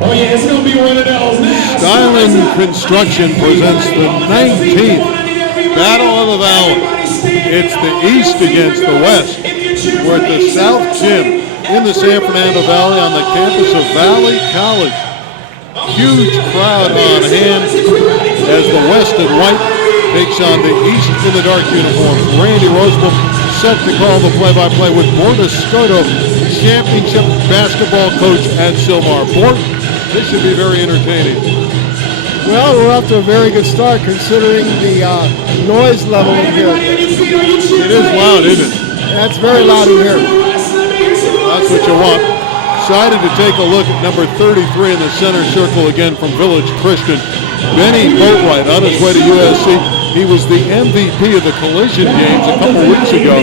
Oh yeah, it's gonna be one of those now. Styling Construction presents the 19th Battle of the Valley. It's the East against the West. We're at the South Gym in the San Fernando Valley on the campus of Valley College. Huge crowd on hand as the West in white takes on the East in the dark uniforms. Randy Roosevelt set to call the play-by-play with Borna Scotto, championship basketball coach at Silmar. Bort, this should be very entertaining. Well, we're off to a very good start considering the noise level in here. It is loud, isn't it? That's very loud in here. That's what you want. Excited to take a look at number 33 in the center circle again from Village Christian. Benny Boatwright on his way to USC. He was the MVP of the collision games a couple weeks ago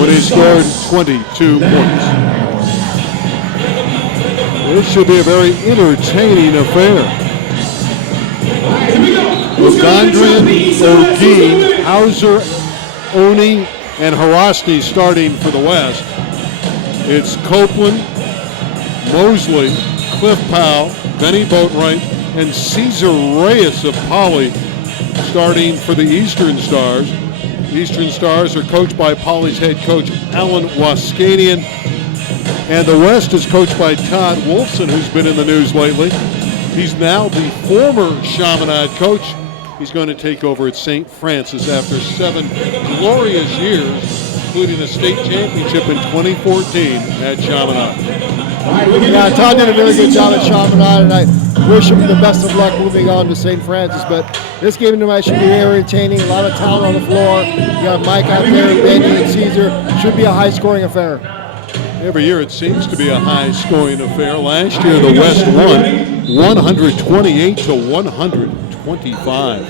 when he scored 22 points. This should be a very entertaining affair. Gondrian, O'Geen, Hauser, Oni, and Harasti starting for the West. It's Copeland, Mosley, Cliff Powell, Benny Boatwright, and Cesar Reyes of Poly starting for the Eastern Stars. Eastern Stars are coached by Poly's head coach Alan Waskanian, and the West is coached by Todd Wolfson, who's been in the news lately. He's now the former Chaminade coach. He's going to take over at St. Francis after 7 glorious years, including a state championship in 2014 at Chaminade. Yeah, Todd did a very good job at Chaminade, and I wish him the best of luck moving on to St. Francis. But this game tonight should be very entertaining. A lot of talent on the floor. You got Mike out there, Benny and Caesar. Should be a high-scoring affair. Every year it seems to be a high-scoring affair. Last year the West won 128 to 125.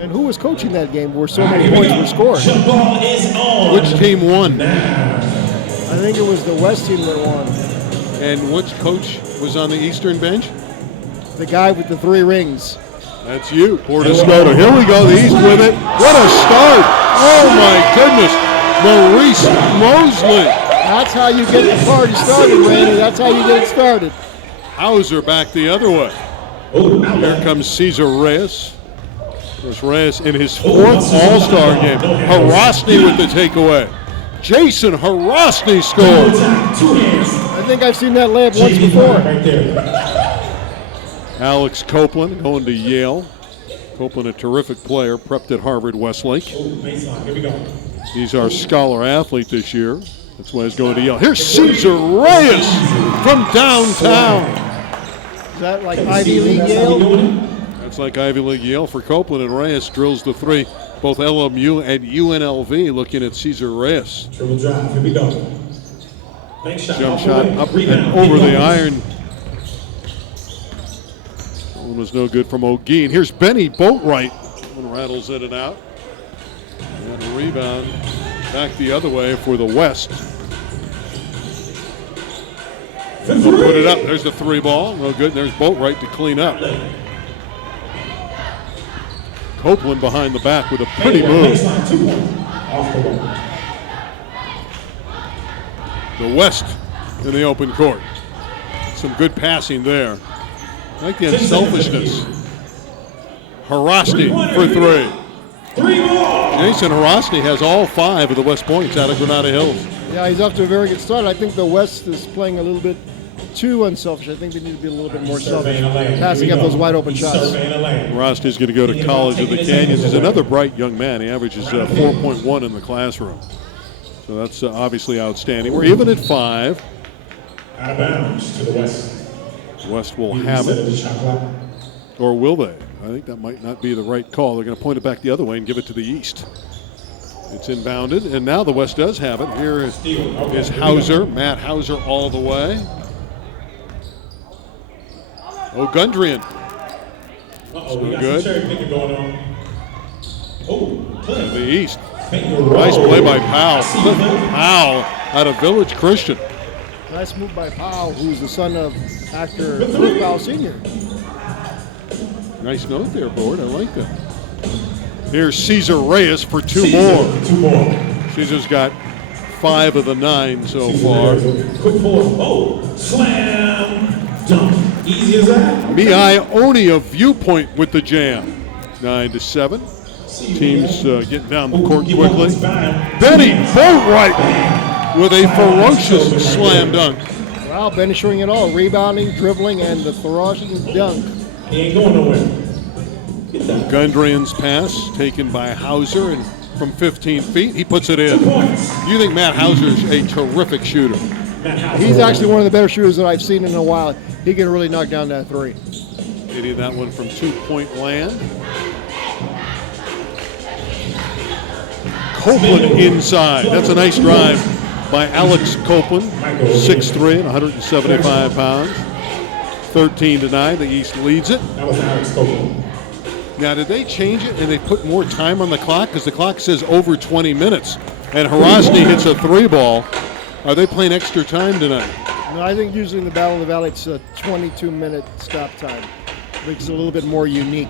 And who was coaching that game where so many points were scored? Which team won? I think it was the West team that won. And which coach was on the Eastern bench? The guy with the 3 rings. That's you, Portiscoto. Here we go, the East with it. What a start! Oh my goodness! Maurice Mosley. That's how you get the party started, Randy. That's how you get it started. Hauser back the other way. Here comes Cesar Reyes. There's Reyes in his 4th All-Star game. Harasti with the takeaway. Jason Harasti scored. I think I've seen that layup once before. Alex Copeland going to Yale. Copeland, a terrific player, prepped at Harvard Westlake. He's our scholar athlete this year. That's why he's going to Yale. Here's Cesar Reyes from downtown. Is that like Ivy League Yale? That's like Ivy League Yale for Copeland, and Reyes drills the 3. Both LMU and UNLV looking at Cesar Reyes. Dribble drive, here we go. Jump shot up and over the iron. That one was no good from O'Geen. Here's Benny Boatwright. One rattles in and out. And a rebound back the other way for the West. They'll put it up. There's the 3 ball. No good. There's Boatwright to clean up. Copeland behind the back with a pretty move. The West in the open court. Some good passing there. I like the unselfishness. Harasti for 3. Jason Harasti has all 5 of the West points out of Granada Hills. Yeah, he's off to a very good start. I think the West is playing a little bit too unselfish. I think they need to be a little bit more selfish, passing up those wide open shots. Harasti's going to go to College of the Canyons. He's another bright young man. He averages 4.1 in the classroom. So that's obviously outstanding. We're even at 5. Out of bounds to the West. West will have it. Or will they? I think that might not be the right call. They're going to point it back the other way and give it to the East. It's inbounded, and now the West does have it. Here is Hauser, Matt Hauser all the way. O'Gundrian. No good. And the East. Nice play by Powell. Cliff Powell out of Village Christian. Nice move by Powell, who's the son of actor Cliff Powell Sr. Nice note there, Bort. I like that. Here's Cesar Reyes for 2 more. Cesar's got 5 of the 9 so far. Quick forward. Slam dunk. Easy as that. Mihai Oni of Viewpoint with the jam. 9-7. Teams getting down the court quickly. Benny Boatwright with a ferocious slam dunk. Wow, Benny showing it all. Rebounding, dribbling, and the ferocious dunk. He ain't going nowhere. Gundrian's pass taken by Hauser, and from 15 feet, he puts it in. You think Matt Hauser's a terrific shooter? He's actually one of the better shooters that I've seen in a while. He can really knock down that three. Hitting that one from 2-point land. Copeland inside. That's a nice drive by Alex Copeland. 6'3" and 175 pounds. 13-9. The East leads it. That was Alex Copeland. Now, did they change it and they put more time on the clock? Because the clock says over 20 minutes. And Harosny hits a three ball. Are they playing extra time tonight? No, I think usually in the Battle of the Valley it's a 22-minute stop time. Makes it a little bit more unique.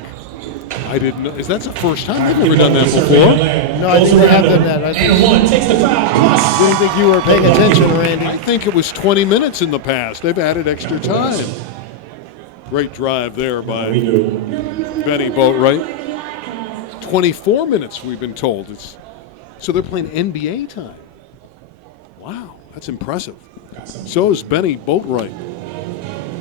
I didn't know. Is that the first time? I've never done that before. No, I think they have done that. I And one takes the foul. Plus. didn't think you were paying attention, Randy. I think it was 20 minutes in the past. They've added extra time. Great drive there by Benny Boatwright. 24 minutes, we've been told. So they're playing NBA time. Wow, that's impressive. So is Benny Boatwright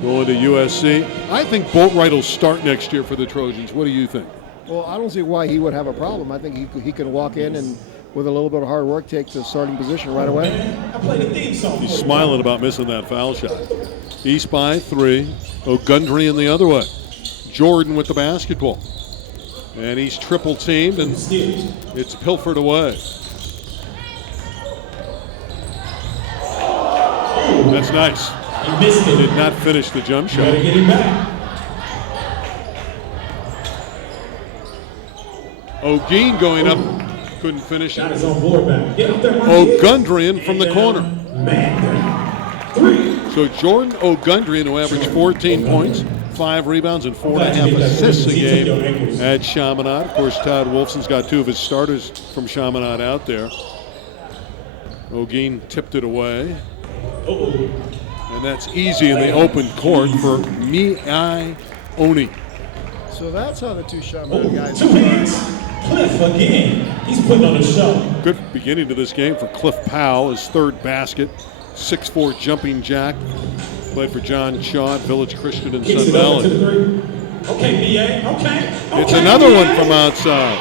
going to USC. I think Boatwright will start next year for the Trojans. What do you think? Well, I don't see why he would have a problem. I think he can walk in and with a little bit of hard work take the starting position right away. I played a theme song. He's smiling about missing that foul shot. East by 3. O'Gundrian the other way. Jordan with the basketball. And he's triple teamed, and it's pilfered away. That's nice. He missed it. Did not finish the jump shot. Gotta get him back. O'Geen going up, couldn't finish Got it. his own board back. Get up there, Mikey. O'Gundrian from the corner. Man, 3. So Jordan O'Gundrian, who averaged 14 points, 5 rebounds, and 4.5 assists a game at Chaminade. Of course, Todd Wolfson's got 2 of his starters from Chaminade out there. O'Geen tipped it away. And that's easy in the open court for Mihai Oni. So that's how the two Chaminade guys 2 hands. Cliff again. He's putting on a show. Good beginning to this game for Cliff Powell, his 3rd basket. 6'4" jumping jack. Played for John Shaw at Village Christian in Kicks Sun it up to the Valley. 3. Okay, BA. Okay. It's another one from outside.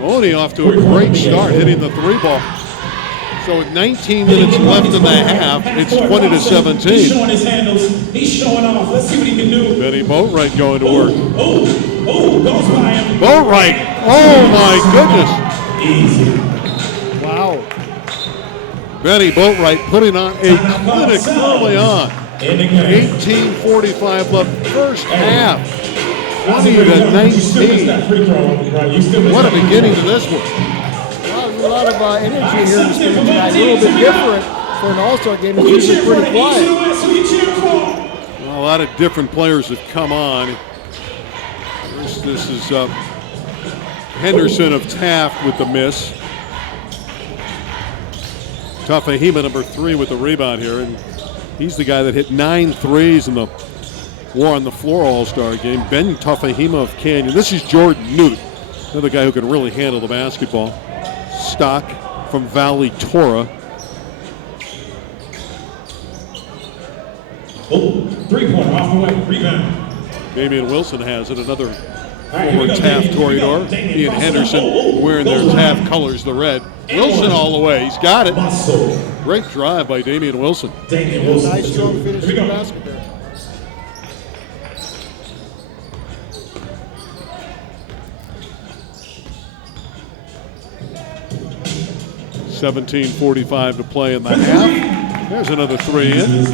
Oni off to a great start, hitting the 3 ball. So with 19 minutes left in the half, it's 20 to 17. He's showing his handles. He's showing off. Let's see what he can do. Benny Boatwright going to work. Goes by him. Boatwright, oh my goodness. Easy. Wow. Benny Boatwright putting on a clinic early on. In the game. 18:45 left, first half. That's 20 a good to one. You still missed 19. that free throw, right? You still missed What a that. beginning to this one. Well, there's a lot of energy here in this game tonight. A little bit different for an All-Star game. It's usually pretty quiet. Well, a lot of different players have come on. This is Henderson of Taft with the miss. Tafahima, number 3, with the rebound here. And he's the guy that hit 9 threes in the War on the Floor All-Star game. Ben Tafahima of Canyon. This is Jordan Newt, another guy who can really handle the basketball. Stock from Valley Torah. 3-pointer off the way. Rebound. Damian Wilson has it, another All right, here we former go, Taft Damian, here we go. Toreador. Damian, He and Henderson wearing their goes Taft around. colors, the red. Wilson all the way. He's got it. Muscle. Great drive by Damian Wilson. Damian Wilson. Nice strong finish Here we to the go. basket there. $17:45 to play in the half. There's another 3 in.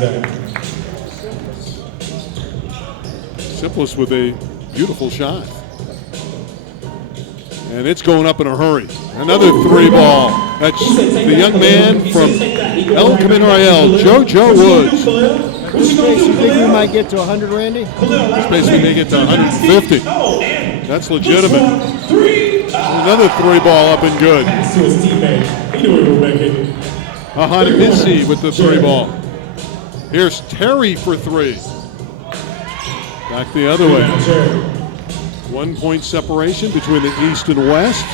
Simplest with a beautiful shot. And it's going up in a hurry. Another 3 ball. That's the young man from El Camino Real, JoJo Woods. This space, you think we might get to 100, Randy? This basically may get to 150. That's legitimate. Another 3 ball up and good. Pass to his teammate. He knew he was making it. Ahanisi with the 3 ball. Here's Terry for three. Back the other way. 1 point separation between the East and West.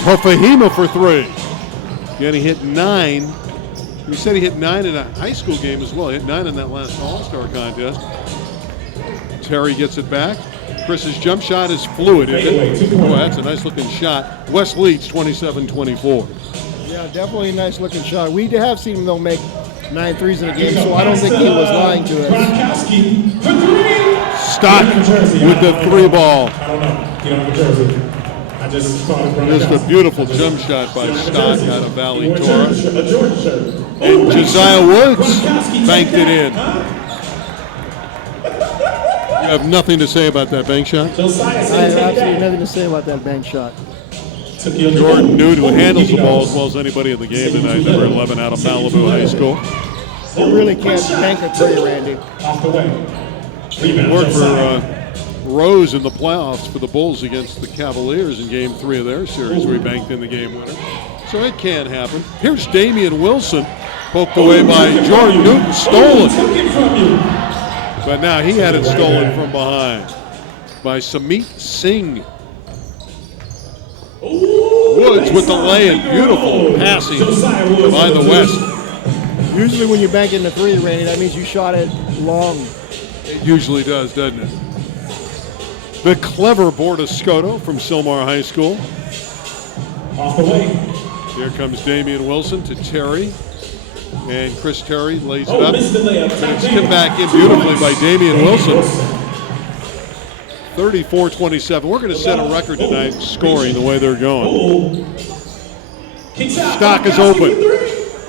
Tofahima for three. Again, he hit 9. He said he hit 9 in a high school game as well. He hit 9 in that last All-Star contest. Terry gets it back. Chris's jump shot is fluid, isn't it? Boy, that's a nice looking shot. West leads 27-24. Yeah, definitely a nice looking shot. We have seen him though make 9 threes in a game, so I don't think he was lying to us. Stock with the three ball. I don't know. You don't have a jersey. I just caught it from Just a beautiful jump shot by Stock out of Valley Torah. A Jordan shirt. And Josiah Woods banked it in. You have nothing to say about that bank shot? I have absolutely nothing to say about that bank shot. Jordan Newt, who handles the ball as well as anybody in the game tonight, number 11 out of Malibu High School. You really can't bank it pretty, Randy. Off the way. Worked for Rose in the playoffs for the Bulls against the Cavaliers in Game 3 of their series, where he banked in the game winner. So it can happen. Here's Damian Wilson, poked away by Jordan Newton, stolen. But now he had it stolen from behind by Samit Singh. Woods with the lay-in, beautiful passing by the West. Usually when you bank in the three, Randy, that means you shot it long. It usually does, doesn't it? The clever Borda Scotto from Sylmar High School. Off the way. Here comes Damian Wilson to Terry. And Chris Terry lays it up. Missed the layup. It's tipped back in beautifully by Damian Wilson. 34-27. We're going to set a record tonight scoring the way they're going. Stock is open.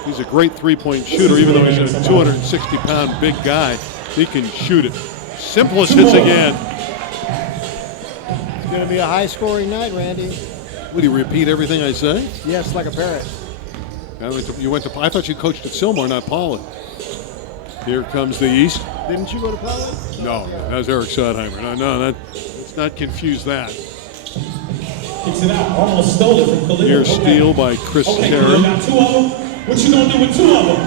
He's a great three-point shooter, even though he's a 260-pound big guy. He can shoot it. Simplest hits again. It's going to be a high-scoring night, Randy. Would you repeat everything I say? Yes, like a parrot. I thought you coached at Sylmar, not Pollard. Here comes the East. Didn't you go to Pollard? No, that was Eric Schottenheimer. Let's not confuse that. Kicks it out. Almost stole it from Khalil. Here, steal by Chris Terry. Got 2 of them. What you gonna do with 2 of them?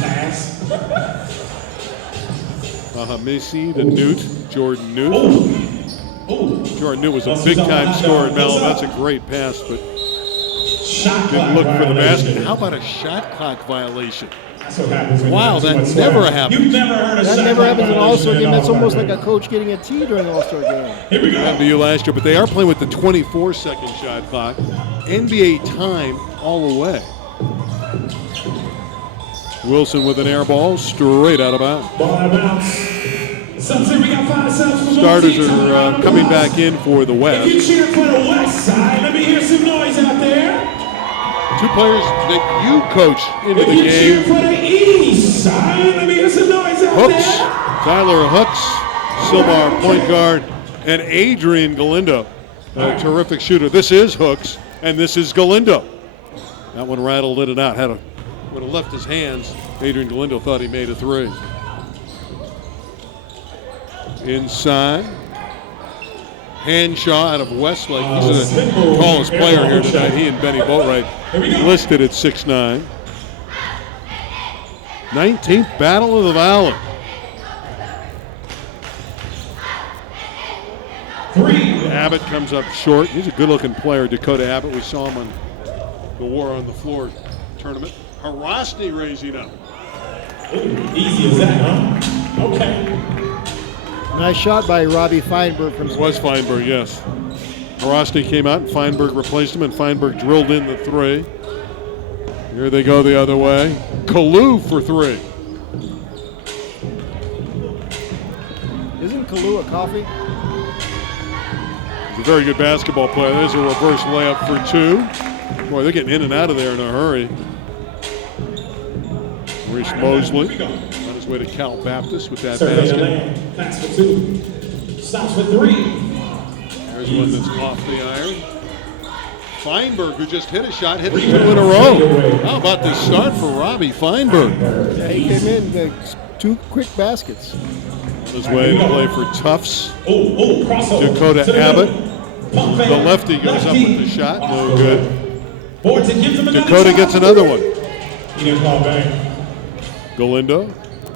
Pass. Mahamisi to Newt, Jordan Newt. Jordan Newt was a big-time scorer in Malibu. That's a great pass, but didn't look for the basket. How about a shot clock violation? That's what happens. Wow, that never happens. You've never heard of That never happens in an All-Star game. That's almost like a coach getting a tee during an All-Star game. Here we go. Happened to you last year, but they are playing with the 24-second shot clock. NBA time all the way. Wilson with an air ball straight out of bounds. Ball out of bounds. We got 5 seconds. Starters are coming back in for the West. If you cheer for the West side, let me hear some noise out there. 2 players that you coach into If the you cheer game. for the East side, let me hear some noise out Hooks, there. Tyler Hooks, Sylmar point guard, and Adrian Galindo, a terrific shooter. This is Hooks, and this is Galindo. That one rattled in and out. Would have left his hands. Adrian Galindo thought he made a 3. Inside. Hanshaw out of Westlake. He's the tallest player here tonight. He and Benny Boatwright listed at 6'9". 19th Battle of the Valley. 3. Abbott comes up short. He's a good-looking player, Dakota Abbott. We saw him on the War on the Floor tournament. Harasti raising up. Easy as that, huh? Okay. Nice shot by Robbie Feinberg from It was Feinberg, yes. Harasti came out, and Feinberg replaced him, and Feinberg drilled in the 3. Here they go the other way. Kalu for 3. Isn't Kalu a coffee? He's a very good basketball player. There's a reverse layup for 2. Boy, they're getting in and out of there in a hurry. Maurice Mosley on his way to Cal Baptist with that basket. Pass for 2. Stops for 3. There's one that's off the iron. Feinberg, who just hit a shot, hit the 2 in a row. How about this start for Robbie Feinberg? Yeah, he came in 2 quick baskets. On his way to play for Tufts. Crossover. Dakota Abbott. The lefty goes up with the shot. No good. Dakota gets another one. He didn't call back. Galindo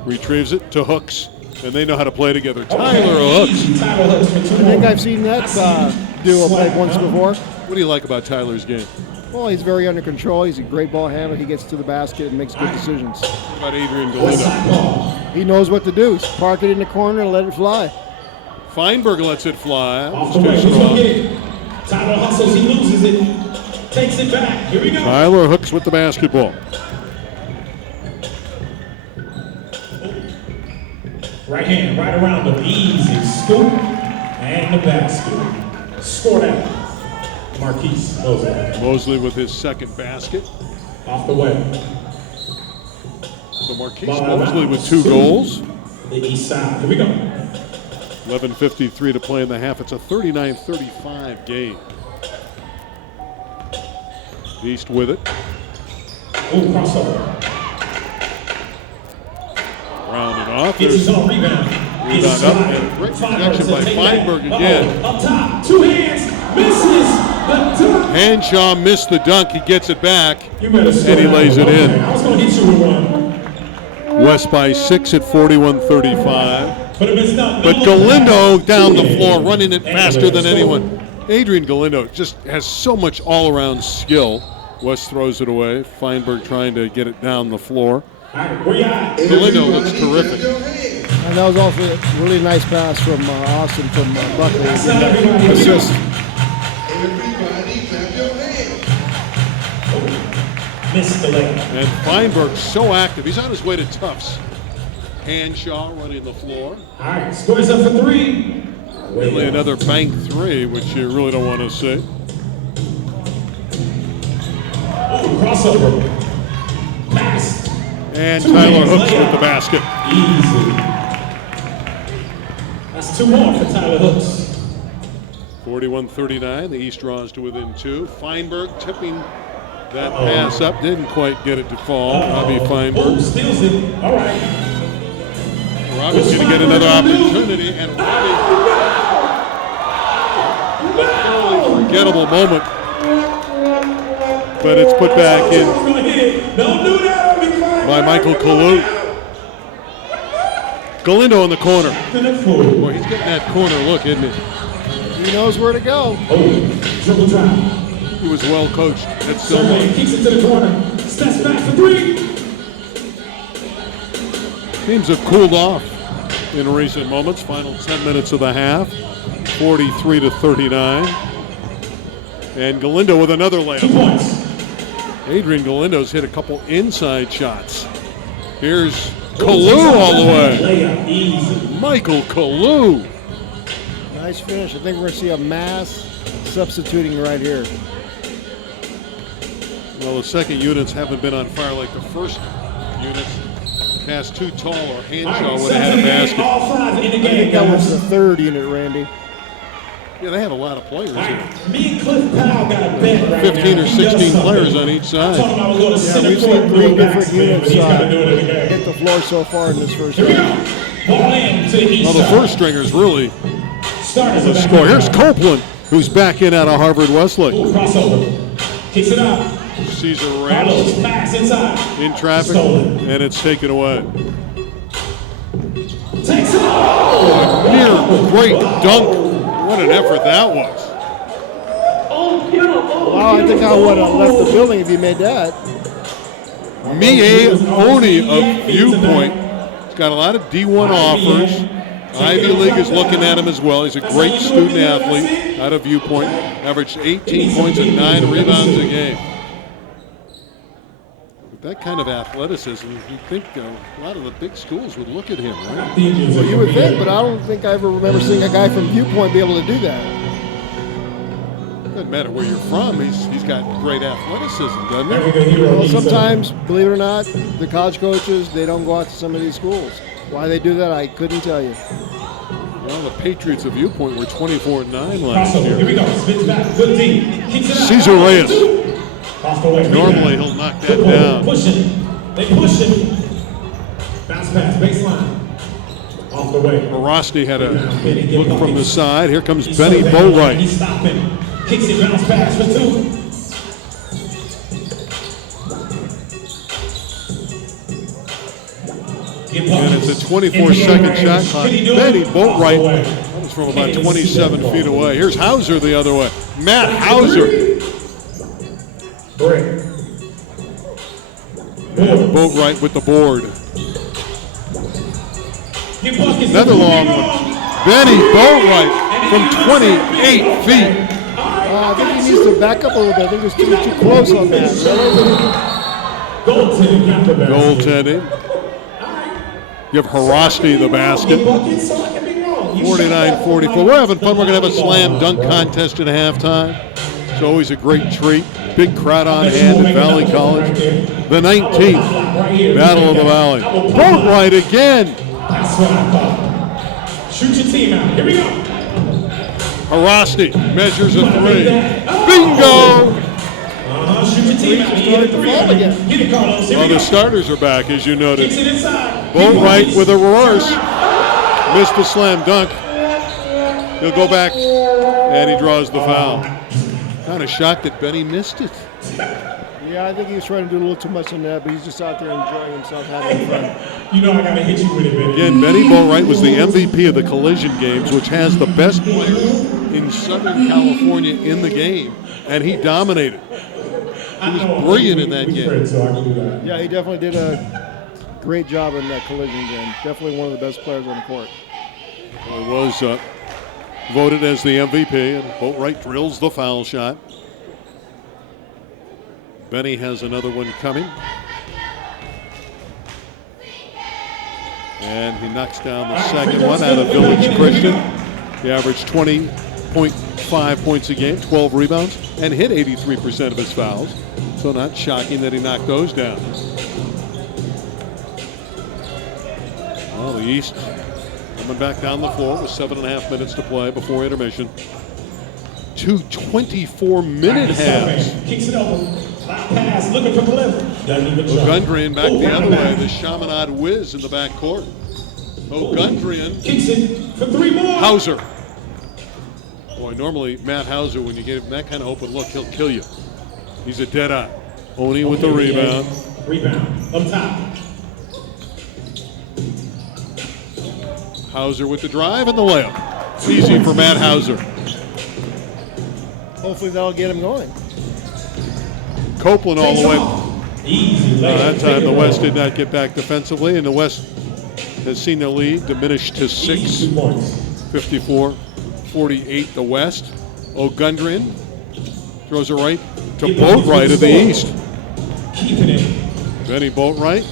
retrieves it to Hooks, and they know how to play together. Tyler Hooks. I think I've seen that duo play once before. What do you like about Tyler's game? Well, he's very under control. He's a great ball handler. He gets to the basket and makes good decisions. What about Adrian Galindo? He knows what to do. Park it in the corner and let it fly. Feinberg lets it fly. Off the way. Tyler hustles. He loses it. Takes it back. Here we go. Tyler Hooks with the basketball. Right hand, right around him. Easy scoop. And the basket. Score that. Marquise Mosley. Mosley with his second basket. Off the way. So Marquise Mosley with 2 goals. The east side. Here we go. 11:53 to play in the half. It's a 39-35 game. East with it. Oh, crossover. Rounding off. Gets his own rebound. Rebound up. And great protection by Feinberg again. Up top. 2 hands. Misses the dunk. Hanshaw missed the dunk. He gets it back. You better score And he that lays one. it in. I was going to hit you with one. West by 6 at 41-35. But if it's not, But Galindo down the floor, running it faster than anyone. Adrian Galindo just has so much all-around skill. West throws it away. Feinberg trying to get it down the floor. Where you at? Galindo looks terrific. And that was also a really nice pass from Austin from Buckley. Assist. Missed the layup. And Feinberg so active. He's on his way to Tufts. Hanshaw running the floor. All right, scores up for 3. Really another bank 3, which you really don't want to see. Oh, crossover. Pass. And Tyler Hooks with the basket. Easy. That's 2 more for Tyler Hooks. 41-39. The East draws to within 2. Feinberg tipping that pass up. Didn't quite get it to fall. Robbie Feinberg. Oh, steals it. All right. Robbie's going to get another opportunity. And Robbie, unforgettable moment. But it's put back in by Michael Kalu. Galindo in the corner. Boy, he's getting that corner look, isn't he? He knows where to go. Triple drive. He was well coached at Survey Silver. kicks it to the corner. Steps back for 3. Teams have cooled off in recent moments. Final 10 minutes of the half. 43-39. And Galindo with another 2 layup. points. Adrian Galindo's hit a couple inside shots. Here's Kalu all the way. Layup, easy. Michael Kalu. Nice finish. I think we're going to see a mass substituting right here. Well, the second units haven't been on fire like the first units. Pass too tall or Hanshaw would have had a basket. All 5 in the I game, think that was guys. the 3rd unit, Randy. Yeah, they have a lot of players here. Me and Cliff Powell got a bet right 15 now. or He does 16 something. players on each I'm side. talking about a little Yeah, center we've court, seen 3 little different backspin, units but he's got to do it in the game. hit the floor so far in this first Here we round. go. Ball in to the east Well, the side. first stringers really Starters the are back score. in. Here's Copeland, who's back in out of Harvard Westlake. Ooh, crossover. Kicks it out. Caesar Carlos Rams pass inside. in traffic, Stolen. and it's taken away. Takes it. Oh, Near great dunk. What an effort that was. Wow, I think I would have left the building if he made that. Mie Oni of Viewpoint. He's got a lot of D1 offers. Ivy League is looking at him as well. He's a great student athlete out of Viewpoint. Averaged 18 points and 9 rebounds a game. With that kind of athleticism, you'd think a lot of the big schools would look at him, right? Well, you would think, but I don't think I ever remember seeing a guy from Viewpoint be able to do that. Doesn't matter where you're from, he's got great athleticism, doesn't he? Well, sometimes, believe it or not, the college coaches, they don't go out to some of these schools. Why they do that, I couldn't tell you. Well, the Patriots of Viewpoint were 24-9 last Crossover. Here we year. go. Spins back. Good D. Kicks it out. Caesar Reyes. Off the way. Normally he'll knock that down. Pushing. They push it. Bounce pass. Baseline. Off the way. Rosty had a Benny get look from the buckets. side. Here comes He's Benny so bad. Boatwright. He's stopping. Kicks it. Bounce pass for 2. And it's a 24-second shot clock. Benny Boatwright, that was from about 27 feet away. Here's Hauser the other way. Matt Hauser. Boatwright with the board. Another long one. Benny Boatwright from 28 feet. I think he needs to back up a little bit. I think it was too close on that. Goaltending. You have Harasti the basket. 49-44. We're having fun. We're going to have a slam dunk contest at halftime. It's always a great treat. Big crowd on hand at Valley College. The 19th Battle of the Valley. Boatwright again. That's what I thought. Shoot your team out. Here we go. Harasti measures a three. Bingo! Shoot your team out. Get it, Carlos. Well, the starters are back, as you noted. Kicks it inside. Boatwright with a reverse. Missed the slam dunk. He'll go back, and he draws the foul. Kind of shocked that Benny missed it. Yeah, I think he was trying to do a little too much on that, but he's just out there enjoying himself, having fun. You know I got to hit you with it, Benny. Again, Benny Boatwright was the MVP of the Collision Games, which has the best players in Southern California in the game, and he dominated. He was brilliant in that game. Yeah, he definitely did a great job in that Collision game. Definitely one of the best players on the court. Well, he was voted as the MVP, and Boatwright drills the foul shot. Benny has another one coming. And he knocks down the second one out of Village Christian. He averaged 20.5 points a game, 12 rebounds, and hit 83% of his fouls. So not shocking that he knocked those down. Well, the East coming back down the floor with 7.5 minutes to play before intermission. 2 24-minute halves. Kicks it over. Pass, looking for Cliff. Ogundrian back the other way. The Chaminade whiz in the back court. Ogundrian. Kicks it for 3 more. Hauser. Boy, normally Matt Hauser, when you give him that kind of open look, he'll kill you. He's a dead eye. Oni with the rebound. Rebound. Up top. Hauser with the drive and the layup. Easy for Matt Hauser. Hopefully that'll get him going. Copeland all the way. Easy. That time the West did not get back defensively, and the West has seen their lead diminished to 6. 54-48 the West. Ogundrian throws it right to Boatwright of the East. Keeping it. Benny Boatwright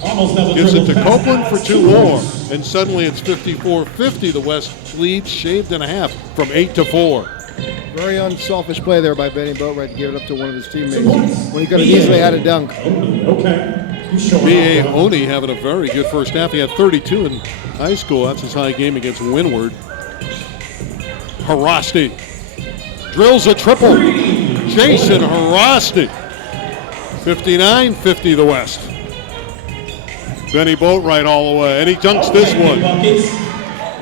gives it to Copeland for 2 more. And suddenly it's 54-50. The West lead shaved in a half from 8 to 4. Very unselfish play there by Benny Boatwright to give it up to one of his teammates when he could have easily had a dunk. Okay. B.A. Oni having a very good first half. He had 32 in high school. That's his high game against Windward. Harasti drills a triple. Jason Harasti. 59-50 the West. Benny Boatwright all the way, and he dunks this one.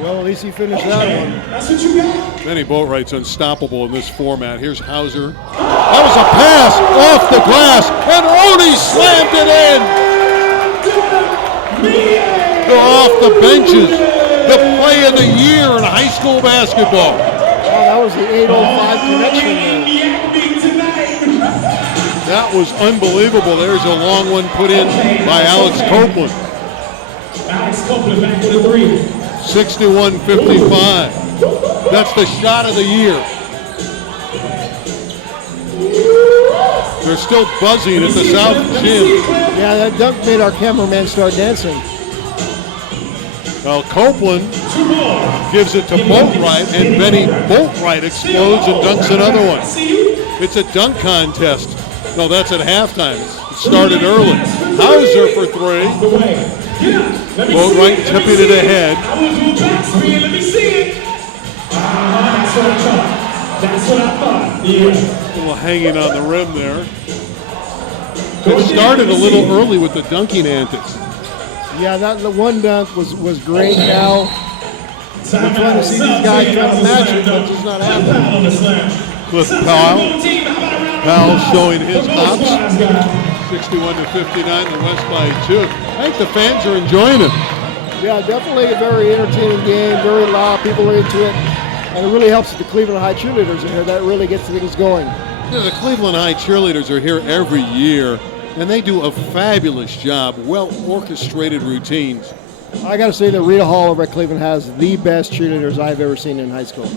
Well, at least he finished that one. That's what you got. Benny Boatwright's unstoppable in this format. Here's Hauser. That was a pass off the glass, and Oni slammed it in. Go off the benches. The play of the year in high school basketball. Oh, that was the 805 connection there. That was unbelievable. There's a long one put in by Alex Copeland. Alex Copeland back with a 3. 61-55. That's the shot of the year. They're still buzzing at the South Gym. Yeah, that dunk made our cameraman start dancing. Well, Copeland gives it to Boatwright, and Benny Boatwright explodes and dunks another one. It's a dunk contest. No, that's at halftime. It started early. Hauser for 3. Boatwright tipping it ahead. Let me see it. That's what I thought. That's what I thought. Yeah. A little hanging on the rim there. It started a little early with the dunking antics. Yeah, the one dunk was great. Now we're trying to see these guys trying to match it, but it's just not happening. Cliff Powell showing his hops. 61-59, the West by 2. I think the fans are enjoying it. Yeah, definitely a very entertaining game, very loud, people are into it, and it really helps the Cleveland High cheerleaders in here. That really gets things going. Yeah, the Cleveland High cheerleaders are here every year, and they do a fabulous job, well-orchestrated routines. I got to say that Rita Hall over at Cleveland has the best cheerleaders I've ever seen in high school.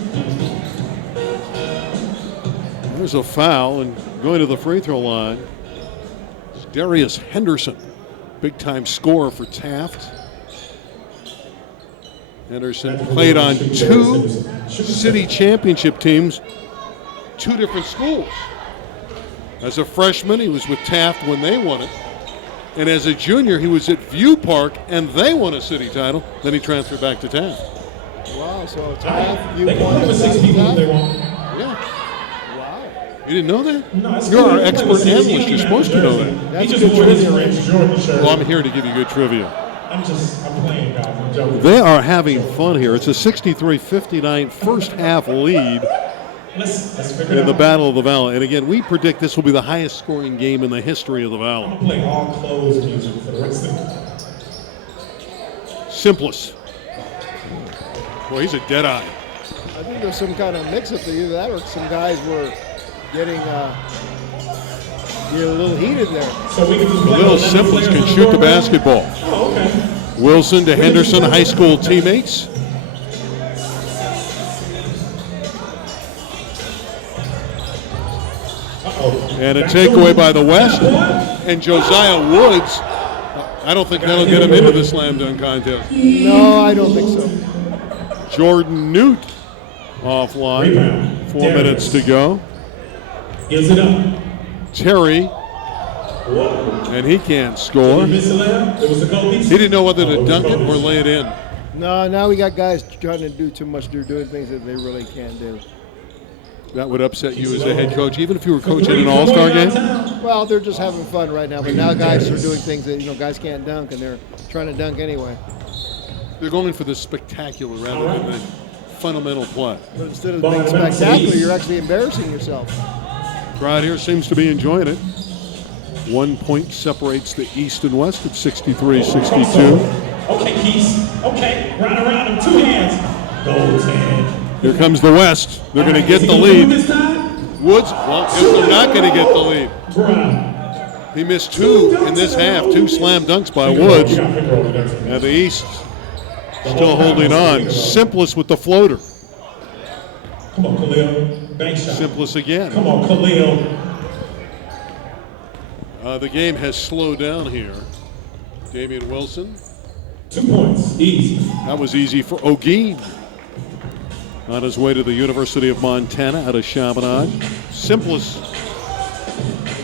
There's a foul, and going to the free throw line is Darius Henderson, big-time scorer for Taft. Henderson played on 2 city championship teams, 2 different schools. As a freshman, he was with Taft when they won it. And as a junior, he was at View Park, and they won a city title. Then he transferred back to Taft. Wow, so Taft, you They can won play with 6 people if they want. Yeah. Wow. You didn't know that? No, it's You're cool. our They can play expert with 6 analyst. people. You're supposed to know that. That's He good just wore his trivia, James Jordan shirt. Well, I'm here to give you good trivia. I'm playing, guys. I'm joking. They are having fun here. It's a 63-59 first-half lead Let's figure it in the out. Battle of the Valley. And again, we predict this will be the highest-scoring game in the history of the Valley. I'm gonna play all closed music for the rest of the Simplest. Boy, he's a dead-eye. I think there's some kind of mix-up there. Either that or some guys were getting a little heated there. So we can just The play little 11 Simplest players can on shoot the board, right? basketball. Oh, okay. Wilson to Henderson, high school teammates. And a takeaway by the West. And Josiah Woods, I don't think that'll get him into the slam dunk contest. No, I don't think so. Jordan Newt offline. Rebound. 4 minutes to go. Gives it up. Terry, Whoa. and he can't Did score. he miss the layup? It was a goal piece? He didn't know whether to dunk it or lay it in. No, now we got guys trying to do too much. They're doing things that they really can't do. That would upset you as a head coach, even if you were coaching an all-star game. Well, they're just having fun right now, but now guys are doing things that guys can't dunk, and they're trying to dunk anyway. They're going for the spectacular rather than the fundamental play. But instead of being spectacular, you're actually embarrassing yourself. Crowd here seems to be enjoying it. 1 point separates the East and West at 63-62. Okay, Keys. Okay, round around him. 2 hands. Goals hand. Here comes the West. They're going to get Is he the gonna do it lead. this time? Woods, well, they're not going to get the lead. Bruh. He missed 2 in this half, 2 slam dunks by Woods. And the East still holding on. Simplest with the floater. Come on, Khalil. Bank shot. Simplest again. Come on, Khalil. The game has slowed down here. Damian Wilson. 2 points. Easy. That was easy for O'Gean. On his way to the University of Montana out of Chaminade. Simplest.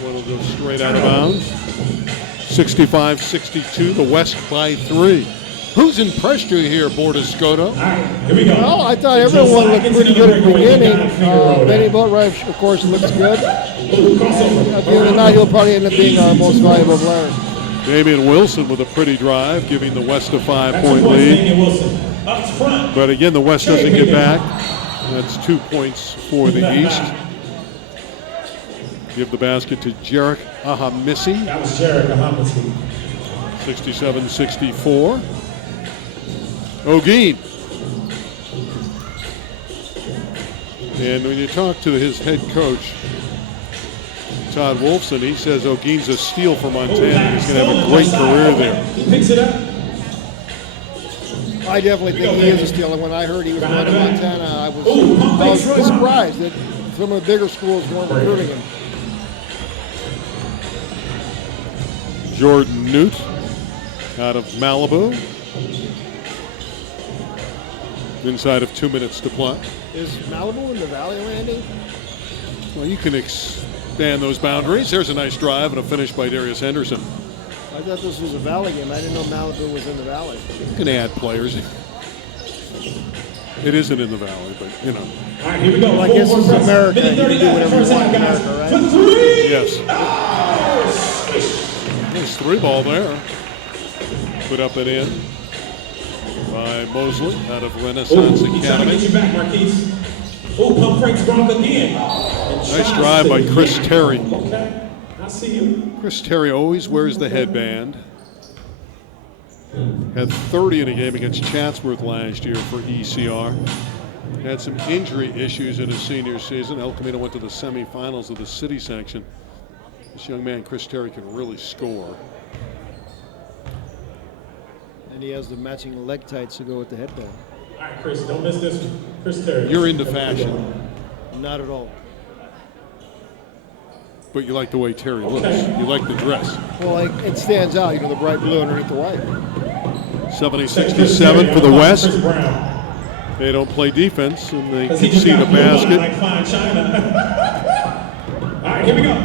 One will go straight out of bounds. 65-62, the West by 3. Who's impressed you here, Bordescoto? All right, here we go. Well, I thought everyone looked pretty good at the beginning. Benny Boatwright, of course, looks good. At the end of the night, he'll probably end up being our most valuable player. Damian Wilson with a pretty drive, giving the West a 5-point lead. Damian Wilson. Up front. But again, the West doesn't get back. That's 2 points for the East. Give the basket to Jarek Ahamissi. That was Jared Ahamissi. 67-64. O'Gean. And when you talk to his head coach, Todd Wolfson, he says O'Gean's a steal for Montana. He's going to have a great career there. He picks it up. I definitely think he is a steal. And when I heard he was going to Montana, I was really surprised that some of the bigger schools weren't recruiting him. Jordan Newt out of Malibu. Inside of 2 minutes to play. Is Malibu in the Valley landing? Well, you can expand those boundaries. There's a nice drive and a finish by Darius Henderson. I thought this was a Valley game. I didn't know Malibu was in the Valley. You can add players. It isn't in the Valley, but you know. All right, here we go. Well, I guess this is America. You can do whatever you want in America, right? For 3. Yes. Nice 3-ball there. Put up and in by Mosley out of Renaissance He's trying to get Academy. you back, Marquise. Oh, pump fakes wrong again. Nice drive by Chris Terry. Okay, I see you. Chris Terry always wears the headband. Had 30 in a game against Chatsworth last year for ECR. Had some injury issues in his senior season. El Camino went to the semifinals of the city section. This young man, Chris Terry, can really score. And he has the matching leg tights to go with the headband. All right, Chris, don't miss this one. Chris Terry. You're into fashion, Not at all. but you like the way Terry looks. You like the dress. Well, it stands out, you know, the bright blue underneath the white. 70-67 for the West. Chris Brown. They don't play defense, and they Because he concede just a got blue on basket. like fine china. All right, here we go.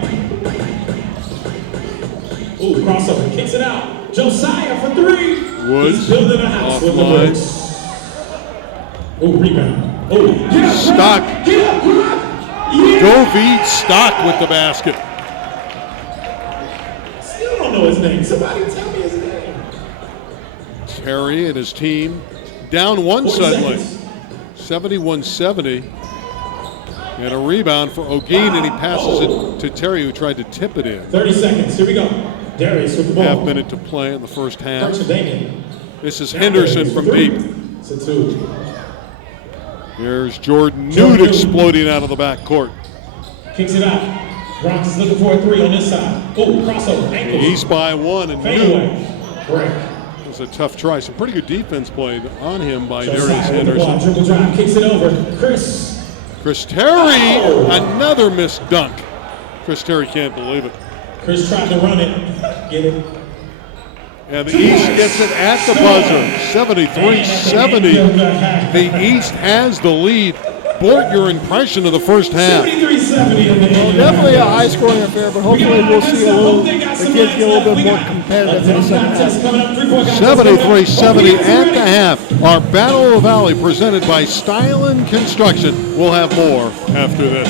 Ooh, crossover, kicks it out. Josiah for three. Woods, He's building a house with the offline. bricks. Ooh, rebound. Ooh, get up, Stock. Get up, yeah. Govey Stock with the basket. Still don't know his name. Somebody tell me his name. Terry and his team down one 40 suddenly. seconds. 71-70. And a rebound for O'Gean, and he passes it to Terry, who tried to tip it in. 30 seconds. Here we go. Darius with the ball. Half minute to play in the first half. Correction, Damien. This is Henderson from Three. deep. It's a two. There's Jordan Jordan Newt Newt. exploding out of the backcourt. Kicks it out. Bronx is looking for a three on this side. Ooh, crossover. Ankles. East by one, and Fade Newt away. Correct. was a tough try. Some pretty good defense played on him by Josiah Darius with the ball. Henderson. Dribble drive. Kicks it over. Chris Terry, Oh. another missed dunk. Chris Terry can't believe it. Chris tried to run it. Get it. And the East gets it at the buzzer, 73-70. The East has the lead. Bort, your impression of the first half. 73-70 in the end. Definitely a high-scoring affair, but hopefully we'll see the kids get a little bit more competitive in the second half. 73-70 at the half. Our Battle of the Valley presented by Style and Construction. We'll have more after this.